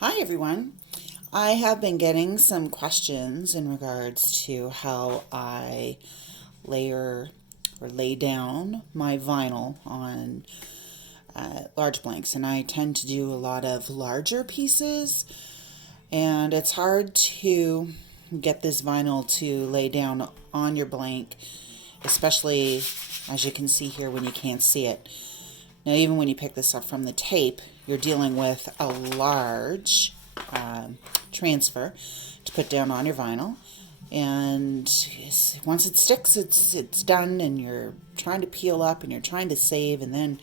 Hi everyone. I have been getting some questions in regards to how I layer or lay down my vinyl on large blanks, and I tend to do a lot of larger pieces, and it's hard to get this vinyl to lay down on your blank, especially as you can see here when you can't see it. Now, even when you pick this up from the tape, you're dealing with a large transfer to put down on your vinyl. And once it sticks, it's done, and you're trying to peel up and you're trying to save. And then,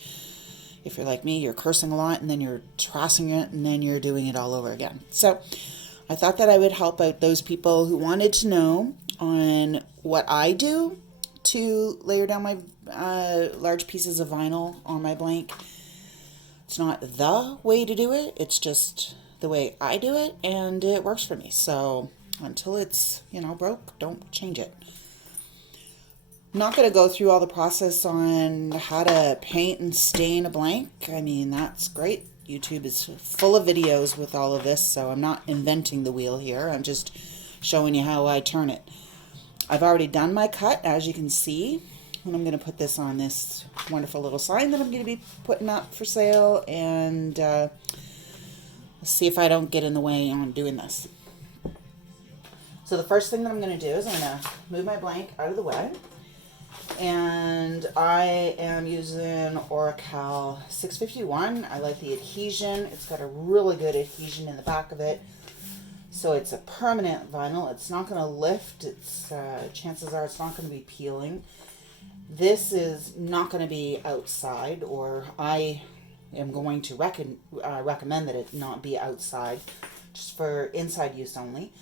if you're like me, you're cursing a lot, and then you're tracing it, and then you're doing it all over again. So, I thought that I would help out those people who wanted to know on what I do to layer down my large pieces of vinyl on my blank. It's not the way to do it, it's just the way I do it, and it works for me. So until it's, broke, don't change it. I'm not going to go through all the process on how to paint and stain a blank. I mean, that's great. YouTube is full of videos with all of this, so I'm not inventing the wheel here. I'm just showing you how I turn it. I've already done my cut, as you can see, and I'm going to put this on this wonderful little sign that I'm going to be putting up for sale, and let's see if I don't get in the way on doing this. So the first thing that I'm going to do is I'm going to move my blank out of the way, and I am using Oracal 651. I like the adhesion. It's got a really good adhesion in the back of it. So it's a permanent vinyl. It's not going to lift. It's chances are it's not going to be peeling. This is not going to be outside, or I am going to recommend that it not be outside, just for inside use only.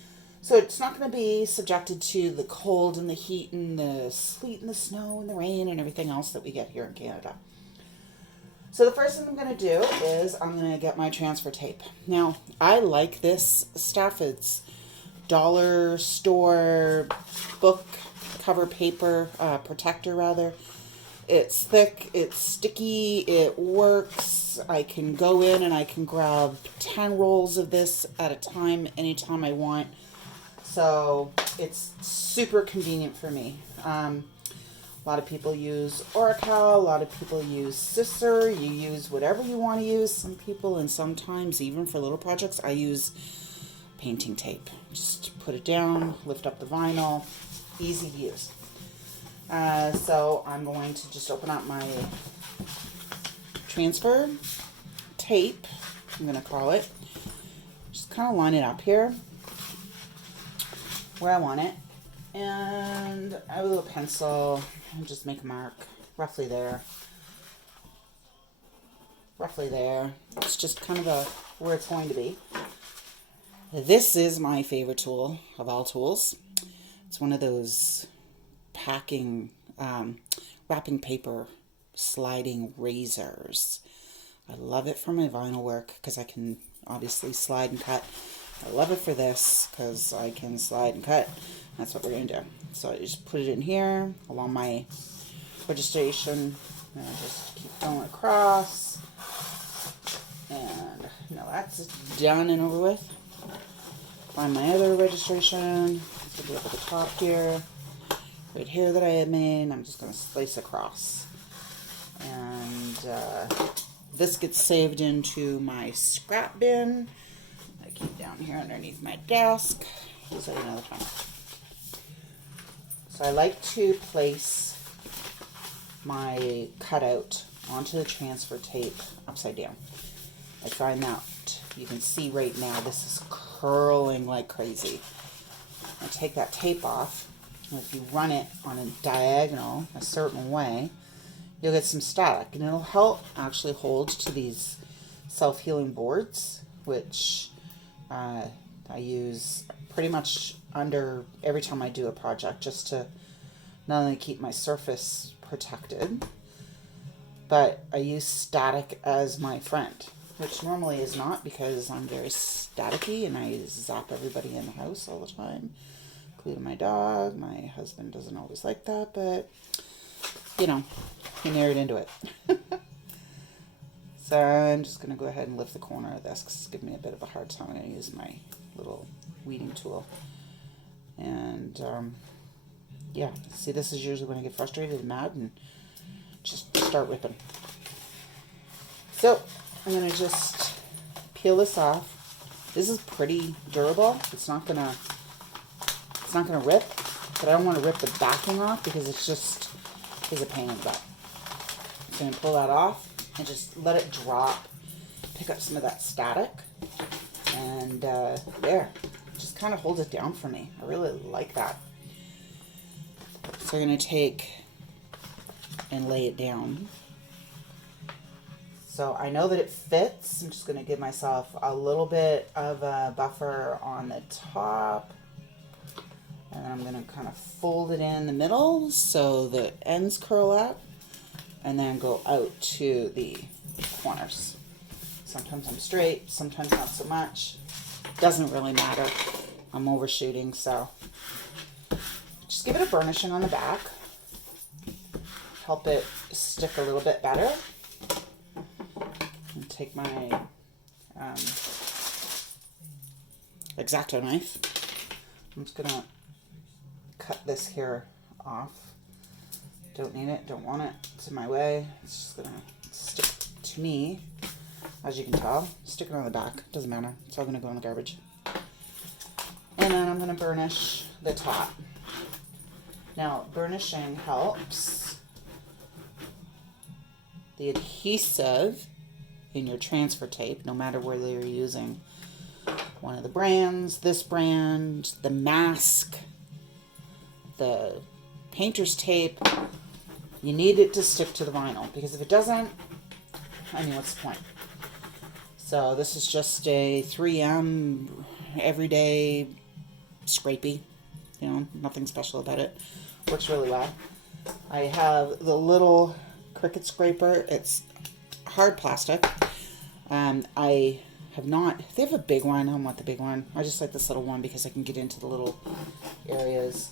So it's not going to be subjected to the cold and the heat and the sleet and the snow and the rain and everything else that we get here in Canada. So the first thing I'm going to do is I'm going to get my transfer tape. Now, I like this stuff. It's dollar store book cover paper, protector rather. It's thick, it's sticky, it works. I can go in and I can grab 10 rolls of this at a time, anytime I want. So it's super convenient for me. A lot of people use Oracal, a lot of people use Scissor. You use whatever you want to use. Some people, and sometimes even for little projects, I use painting tape. Just put it down, lift up the vinyl, easy to use. So I'm going to just open up my transfer tape, I'm going to call it. Just kind of line it up here where I want it. And I have a little pencil and just make a mark roughly there. Roughly there. It's just kind of where it's going to be. This is my favorite tool of all tools. It's one of those wrapping paper sliding razors. I love it for my vinyl work because I can obviously slide and cut. I love it for this because I can slide and cut. That's what we're going to do. So I just put it in here along my registration, and I just keep going across. And now that's done and over with. Find my other registration. It'll be up at the top here. Right here that I had made. I'm just going to slice across. And this gets saved into my scrap bin. I keep down here underneath my desk. Use that another time. So I like to place my cutout onto the transfer tape upside down. I find that you can see right now this is curling like crazy. I take that tape off, and if you run it on a diagonal a certain way, you'll get some static, and it'll help actually hold to these self-healing boards, which I use pretty much under every time I do a project, just to not only keep my surface protected, but I use static as my friend, which normally is not, because I'm very staticky and I zap everybody in the house all the time, including my dog. My husband doesn't always like that, but he married into it. I'm just going to go ahead and lift the corner of this because it's giving me a bit of a hard time. I'm going to use my little weeding tool. And yeah, see, this is usually when I get frustrated and mad and just start ripping. So I'm going to just peel this off. This is pretty durable. It's not going to rip, but I don't want to rip the backing off because it's just is a pain in the butt. I'm going to pull that off and just let it drop, pick up some of that static, and there, just kind of holds it down for me. I really like that. So I'm going to take and lay it down. So I know that it fits. I'm just going to give myself a little bit of a buffer on the top. And then I'm going to kind of fold it in the middle so the ends curl up. And then go out to the corners. Sometimes I'm straight, sometimes not so much. Doesn't really matter. I'm overshooting, so just give it a burnishing on the back. Help it stick a little bit better. And take my X-Acto knife. I'm just gonna cut this here off. Don't need it, don't want it. It's in my way. It's just gonna stick to me. As you can tell, stick it on the back. Doesn't matter. It's all gonna go in the garbage. And then I'm gonna burnish the top. Now, burnishing helps the adhesive in your transfer tape, no matter whether you're using one of the brands, this brand, the mask, the painter's tape. You need it to stick to the vinyl, because if it doesn't, I mean, what's the point? So this is just a 3M everyday scrapey, you know, nothing special about it. Works really well. I have the little Cricut scraper. It's hard plastic. I have not, they have a big one. I don't want the big one. I just like this little one because I can get into the little areas.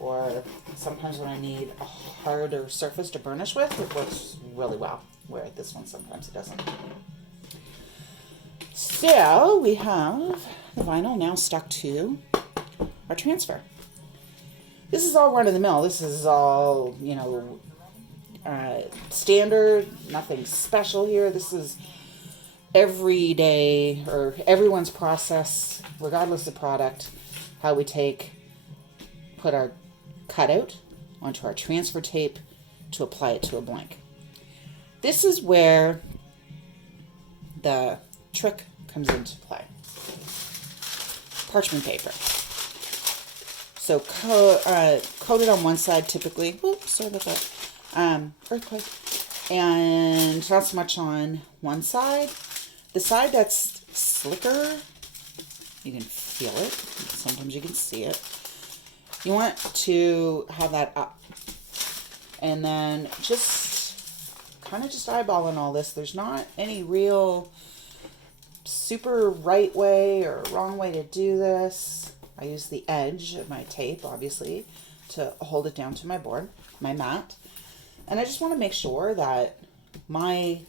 Or sometimes when I need a harder surface to burnish with, it works really well. Where this one, sometimes it doesn't. So we have the vinyl now stuck to our transfer. This is all run of the mill. This is all, you know, standard, nothing special here. This is everyday, or everyone's process, regardless of product, how we put our cutout onto our transfer tape to apply it to a blank. This is where the trick comes into play. Parchment paper. So coat it on one side typically. Oops, sorry about that. Earthquake. And not so much on one side. The side that's slicker, you can feel it. Sometimes you can see it. You want to have that up. And then just kind of just eyeballing all this. There's not any real super right way or wrong way to do this. I use the edge of my tape, obviously, to hold it down to my board, my mat. And I just want to make sure that my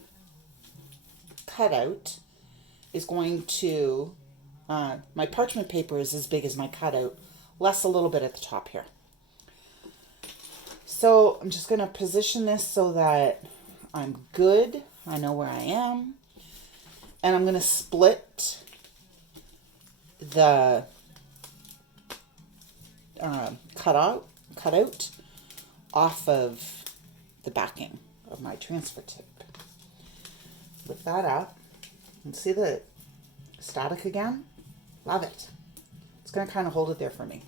cutout is going to, my parchment paper is as big as my cutout, less a little bit at the top here. So I'm just going to position this so that I'm good. I know where I am. And I'm going to split the cutout off of the backing of my transfer tape. Lift that up and see the static again? Love it. It's going to kind of hold it there for me.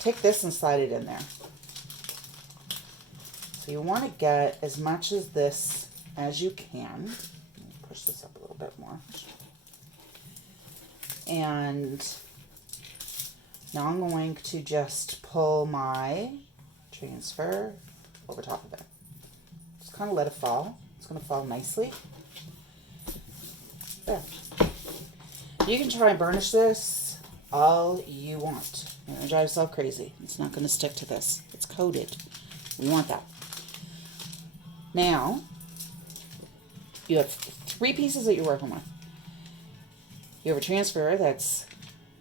Take this and slide it in there. So you want to get as much of this as you can. Push this up a little bit more. And now I'm going to just pull my transfer over top of it. Just kind of let it fall. It's going to fall nicely. There. You can try and burnish this all you want. You're going to drive yourself crazy. It's not going to stick to this. It's coated. We want that. Now, you have 3 pieces that you're working with. You have a transfer that's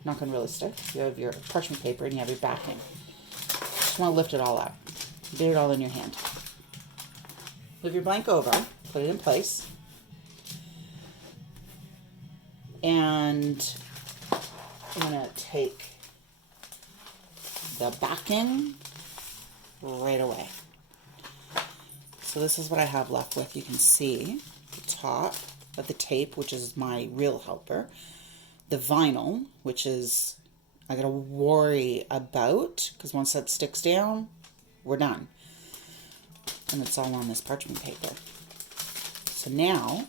not going to really stick. You have your parchment paper and you have your backing. Just want to lift it all up. Get it all in your hand. Move your blank over, put it in place. And I'm going to take the backing right away. So this is what I have left with. You can see the top of the tape, which is my real helper. The vinyl, which is I gotta worry about, because once that sticks down, we're done. And it's all on this parchment paper. So now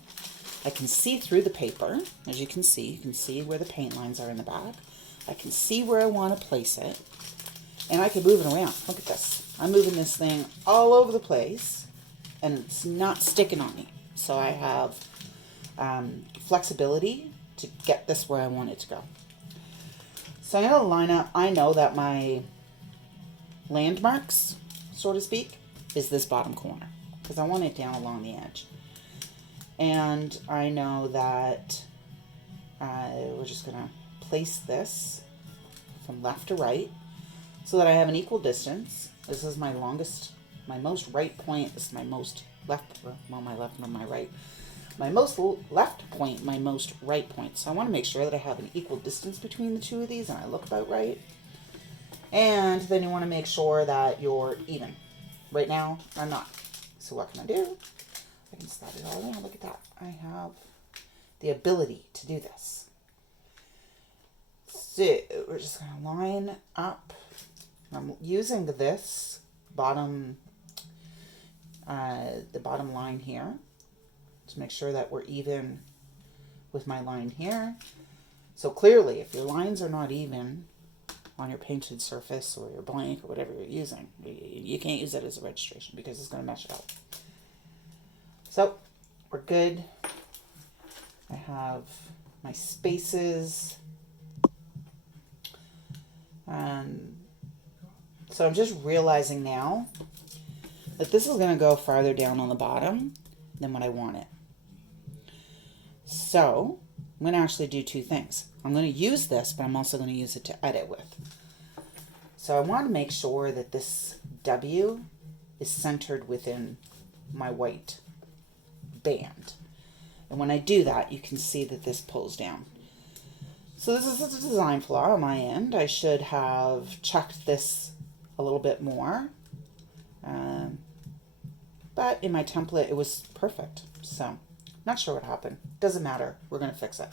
I can see through the paper. As you can see where the paint lines are in the back. I can see where I want to place it. And I can move it around. Look at this. I'm moving this thing all over the place. And it's not sticking on me. So I have flexibility to get this where I want it to go. So I'm going to line up. I know that my landmarks, so to speak, is this bottom corner. Because I want it down along the edge. And I know that we're just going to place this from left to right so that I have an equal distance. This is my longest, my most right point. This is my most left, well, my left and my right. My most left point, my most right point. So I want to make sure that I have an equal distance between the two of these and I look about right. And then you want to make sure that you're even. Right now, I'm not. So what can I do? I can slide it all in. Look at that. I have the ability to do this. So we're just going to line up. I'm using this bottom, the bottom line here to make sure that we're even with my line here. So clearly, if your lines are not even on your painted surface or your blank or whatever you're using, you can't use it as a registration because it's going to mess it up. So we're good. I have my spaces. So I'm just realizing now that this is going to go farther down on the bottom than what I want it. So I'm going to actually do 2 things. I'm going to use this, but I'm also going to use it to edit with. So I want to make sure that this W is centered within my white band. And when I do that, you can see that this pulls down. So this is a design flaw on my end. I should have checked this a little bit more. But in my template, it was perfect. So not sure what happened. Doesn't matter. We're going to fix it.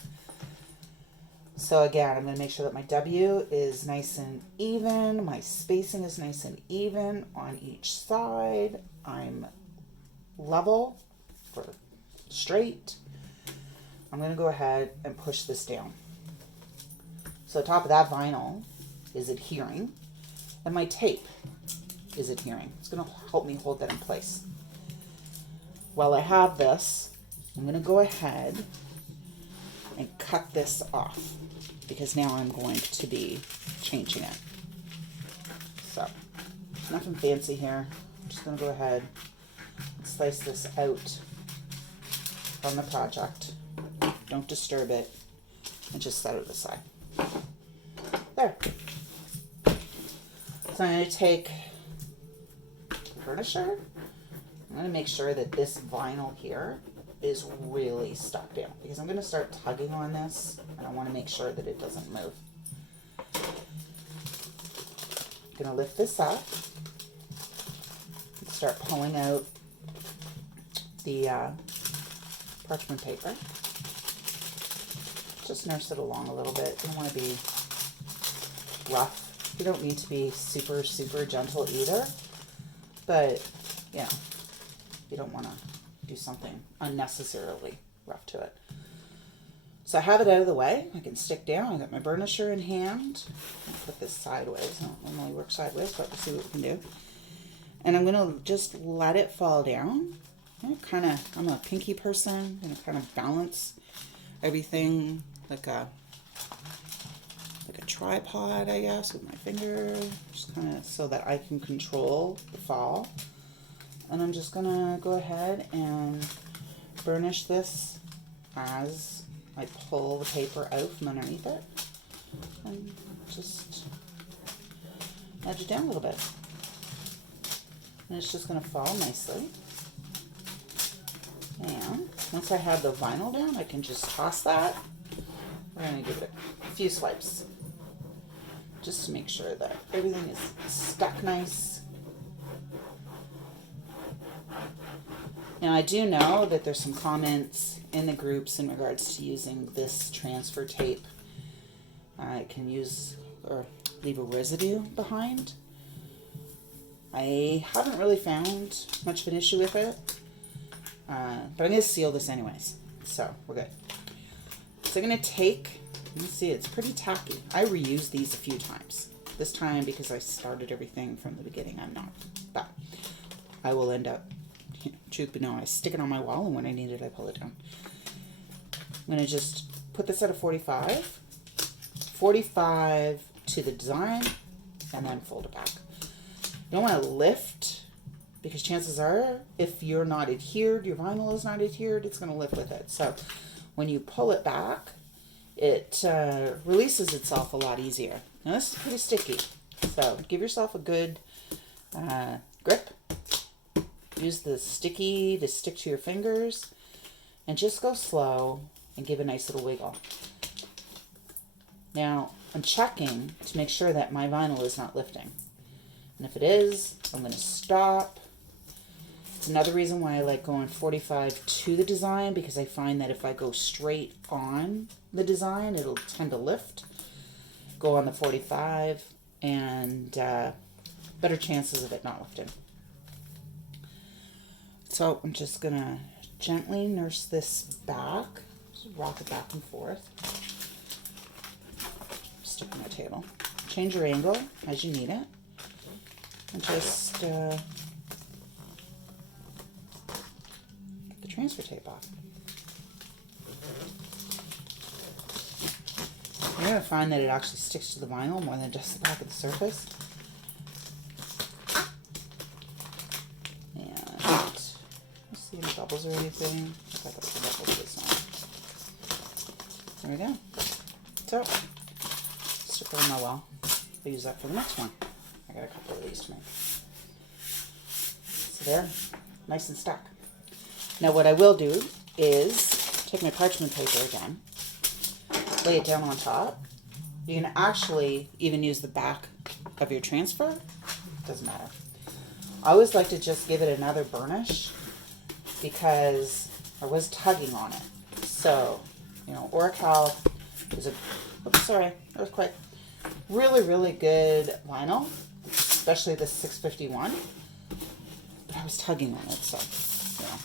So again, I'm going to make sure that my W is nice and even. My spacing is nice and even on each side. I'm level for straight. I'm going to go ahead and push this down. So the top of that vinyl is adhering, and my tape is adhering. It's going to help me hold that in place. While I have this, I'm going to go ahead and cut this off because now I'm going to be changing it. So, nothing fancy here. I'm just going to go ahead and slice this out from the project. Don't disturb it and just set it aside. There. So I'm going to take the burnisher. I'm going to make sure that this vinyl here is really stuck down because I'm going to start tugging on this and I want to make sure that it doesn't move. I'm going to lift this up and start pulling out the parchment paper. Just nurse it along a little bit. You don't want to be rough. You don't need to be super, super gentle either. But, you know, you don't want to do something unnecessarily rough to it. So I have it out of the way. I can stick down. I got my burnisher in hand. I'll put this sideways. I don't normally work sideways, but we'll see what we can do. And I'm going to just let it fall down. I'm a pinky person. I'm going to kind of balance everything like a tripod, I guess, with my finger, just kind of so that I can control the fall. And I'm just gonna go ahead and burnish this as I pull the paper out from underneath it, and just edge it down a little bit. And it's just going to fall nicely. And once I have the vinyl down, I can just toss that. We're going to give it a few swipes just to make sure that everything is stuck nice. Now I do know that there's some comments in the groups in regards to using this transfer tape. It can use or leave a residue behind. I haven't really found much of an issue with it, but I'm going to seal this anyways, so we're good. So I'm going to take, let me see, it's pretty tacky. I reused these a few times. This time, because I started everything from the beginning, I'm not, but I will end up, truth be known, I stick it on my wall, and when I need it, I pull it down. I'm going to just put this at a 45 to the design, and then fold it back. You don't want to lift, because chances are, if you're not adhered, your vinyl is not adhered, it's going to lift with it. So when you pull it back, it releases itself a lot easier. Now this is pretty sticky, so give yourself a good grip. Use the sticky to stick to your fingers, and just go slow and give a nice little wiggle. Now I'm checking to make sure that my vinyl is not lifting. And if it is, I'm going to stop. It's another reason why I like going 45 to the design, because I find that if I go straight on the design, it'll tend to lift. Go on the 45 and better chances of it not lifting. So I'm just going to gently nurse this back. Just rock it back and forth. Stick on the table. Change your angle as you need it. And just get the transfer tape off. You're going to find that it actually sticks to the vinyl more than just the back of the surface. And let's see any bubbles or anything. I thought there was bubbles this time. There we go. So, stick it on my wall. I'll use that for the next one. I got a couple of these to make. So there, nice and stuck. Now what I will do is take my parchment paper again, lay it down on top. You can actually even use the back of your transfer. Doesn't matter. I always like to just give it another burnish because I was tugging on it. So, you know, Oracal is a, oops, sorry, earthquake. Really, really good vinyl, especially the 651. But I was tugging on it, so, you know,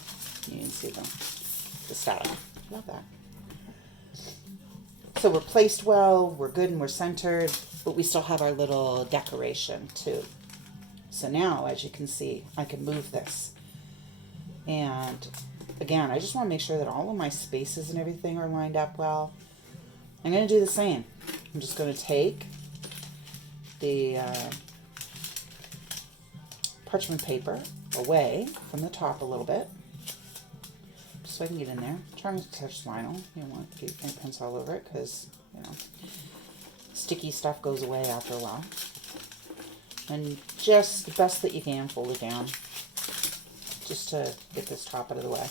you can see the static. Love that. So we're placed well, we're good and we're centered, but we still have our little decoration too. So now, as you can see, I can move this. And again, I just want to make sure that all of my spaces and everything are lined up well. I'm going to do the same. I'm just going to take the parchment paper away from the top a little bit, just so I can get in there. Try not to touch vinyl. You don't want to get fingerprints all over it because, you know, sticky stuff goes away after a while. And just the best that you can, fold it down just to get this top out of the way.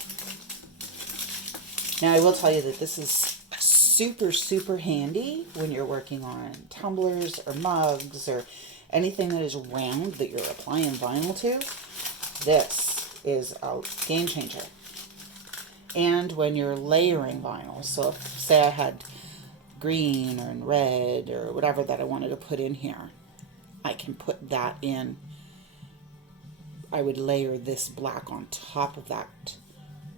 Now I will tell you that this is super, super handy when you're working on tumblers or mugs or anything that is round that you're applying vinyl to. This is a game changer. And when you're layering vinyl, so if, say I had green or red or whatever that I wanted to put in here, I can put that in. I would layer this black on top of that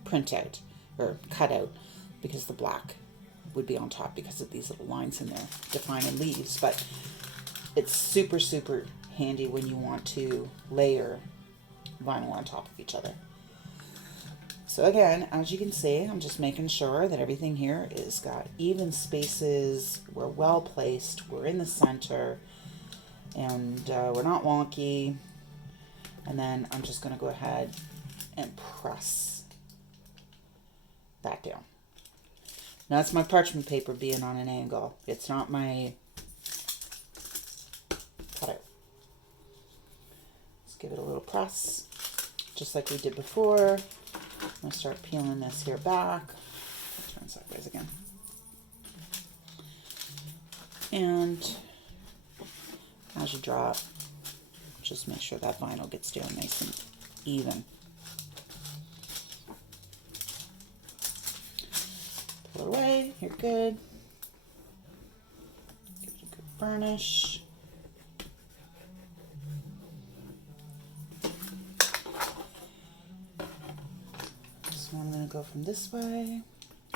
printout or cutout, because the black would be on top because of these little lines in there defining leaves. But it's super, super handy when you want to layer vinyl on top of each other. So again, as you can see, I'm just making sure that everything here is got even spaces, we're well placed, we're in the center, and we're not wonky. And then I'm just going to go ahead and press that down. Now that's my parchment paper being on an angle. It's not my cutout. Let's give it a little press, just like we did before. I'm going to start peeling this here back. I'll turn sideways again. And as you draw it, just make sure that vinyl gets down nice and even. Pull it away, you're good. Give it a good burnish. So I'm going to go from this way.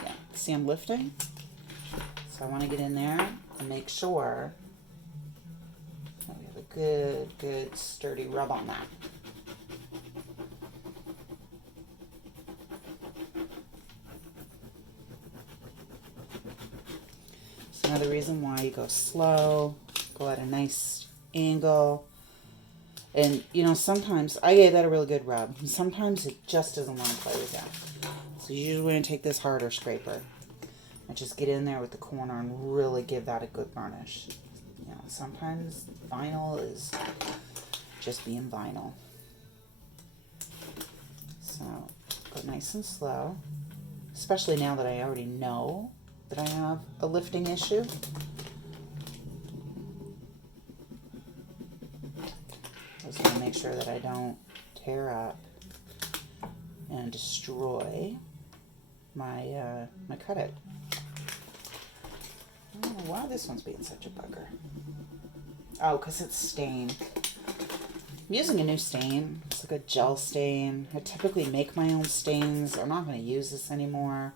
Yeah, see I'm lifting? So I want to get in there and make sure that we have a good sturdy rub on that. It's another reason why you go slow, go at a nice angle. And you know, sometimes I gave that a really good rub, and sometimes it just doesn't want to play with that. So you usually want to take this harder scraper and just get in there with the corner and really give that a good burnish. You know, sometimes vinyl is just being vinyl. So go nice and slow, especially now that I already know that I have a lifting issue. I just want to make sure that I don't tear up and destroy my my cutout. I don't know why this one's being such a bugger. Oh, because it's stained. I'm using a new stain. It's like a gel stain. I typically make my own stains. I'm not going to use this anymore.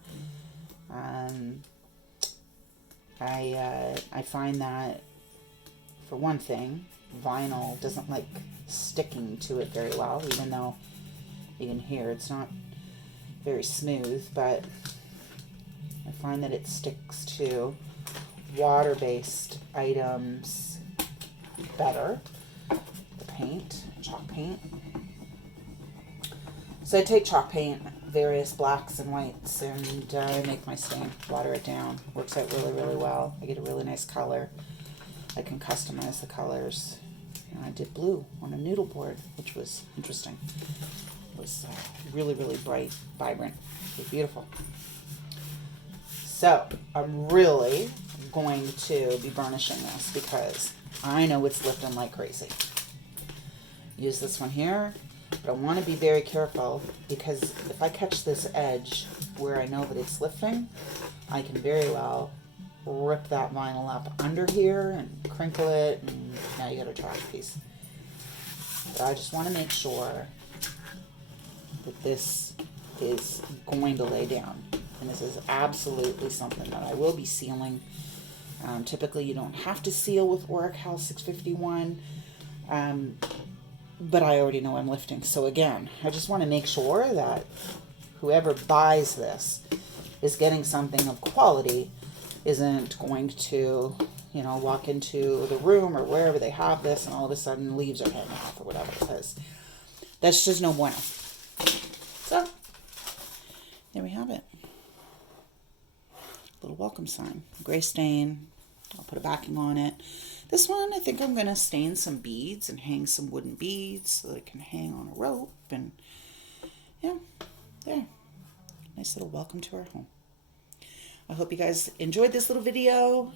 I find that, for one thing, vinyl doesn't like sticking to it very well, even though you can hear it's not very smooth, but I find that it sticks to water-based items better. The paint, chalk paint. So I take chalk paint, various blacks and whites, and I make my stain, water it down. Works out really, really well. I get a really nice color. I can customize the colors. And I did blue on a noodle board, which was interesting. It was really, really bright, vibrant. It was beautiful. So I'm really going to be burnishing this because I know it's lifting like crazy. Use this one here, but I want to be very careful because if I catch this edge where I know that it's lifting, I can very well rip that vinyl up under here and crinkle it, and now you got a trash piece. But I just want to make sure that this is going to lay down, and this is absolutely something that I will be sealing. Typically you don't have to seal with Oracal 651, but I already know I'm lifting. So again, I just want to make sure that whoever buys this is getting something of quality, isn't going to, you know, walk into the room or wherever they have this and all of a sudden leaves are hanging off or whatever, because that's just no bueno. So there we have it. Little welcome sign, gray stain. I'll put a backing on it. This one, I think I'm going to stain some beads and hang some wooden beads so that it can hang on a rope. And yeah, there. Nice little welcome to our home. I hope you guys enjoyed this little video.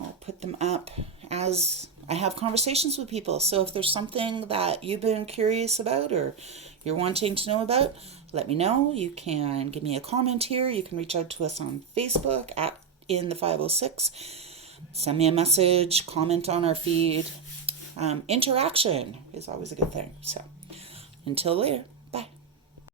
I'll put them up as I have conversations with people. So if there's something that you've been curious about or you're wanting to know about, let me know. You can give me a comment here. You can reach out to us on Facebook at in the 506. Send me a message, comment on our feed. Interaction is always a good thing. So until later.